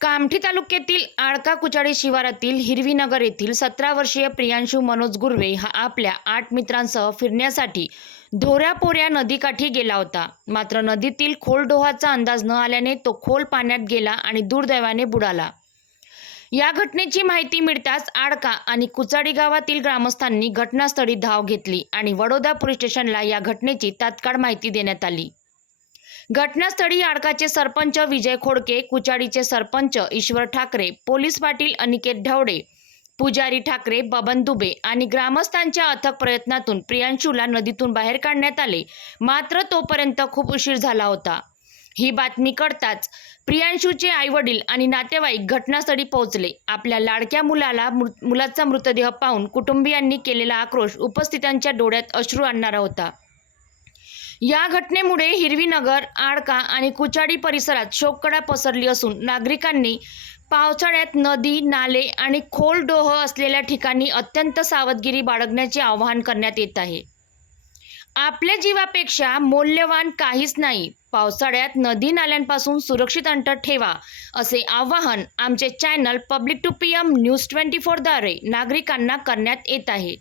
कामठी तालुक्यातील आळका कुचाडी शिवारातील हिरवीनगर येथील 17 वर्षीय प्रियांशू मनोज गुर्वे हा आपल्या 8 मित्रांसह फिरण्यासाठी धोऱ्यापोऱ्या नदीकाठी गेला होता. मात्र नदीतील खोल डोहाचा अंदाज न आल्याने तो खोल पाण्यात गेला आणि दुर्दैवाने बुडाला. या घटनेची माहिती मिळताच आळका आणि कुचाडी गावातील ग्रामस्थांनी घटनास्थळी धाव घेतली आणि वडोदा पोलीस स्टेशनला या घटनेची तात्काळ माहिती देण्यात आली. घटनास्थळी आडकाचे सरपंच विजय खोडके, कुचाडीचे सरपंच ईश्वर ठाकरे, पोलीस पाटील अनिकेत ढवळे, पुजारी ठाकरे, बबन दुबे आणि ग्रामस्थांच्या अथक प्रयत्नातून प्रियांशूला नदीतून बाहेर काढण्यात आले. मात्र तोपर्यंत खूप उशीर झाला होता. ही बातमी कळताच प्रियांशूचे आईवडील आणि नातेवाईक घटनास्थळी पोहोचले. आपल्या लाडक्या मुलाचा मृतदेह पाहून कुटुंबियांनी केलेला आक्रोश उपस्थितांच्या डोळ्यात अश्रू आणणारा होता. या घटनेमुळे हिरवीनगर, आळका आणि कुचाडी परिसरात शोककळा पसरली असून नागरिकांनी पावसाळ्यात नदी, नाले आणि खोल डोह असलेल्या ठिकाणी अत्यंत सावधगिरी बाळगण्याचे आवाहन करण्यात येत आहे. आपल्या जीवापेक्षा मौल्यवान काहीच नाही. पावसाळ्यात नदी नाल्यांपासून सुरक्षित अंतर ठेवा, असे आवाहन आमचे channel public two PM news 24 द्वारे नागरिकांना करण्यात येत आहे.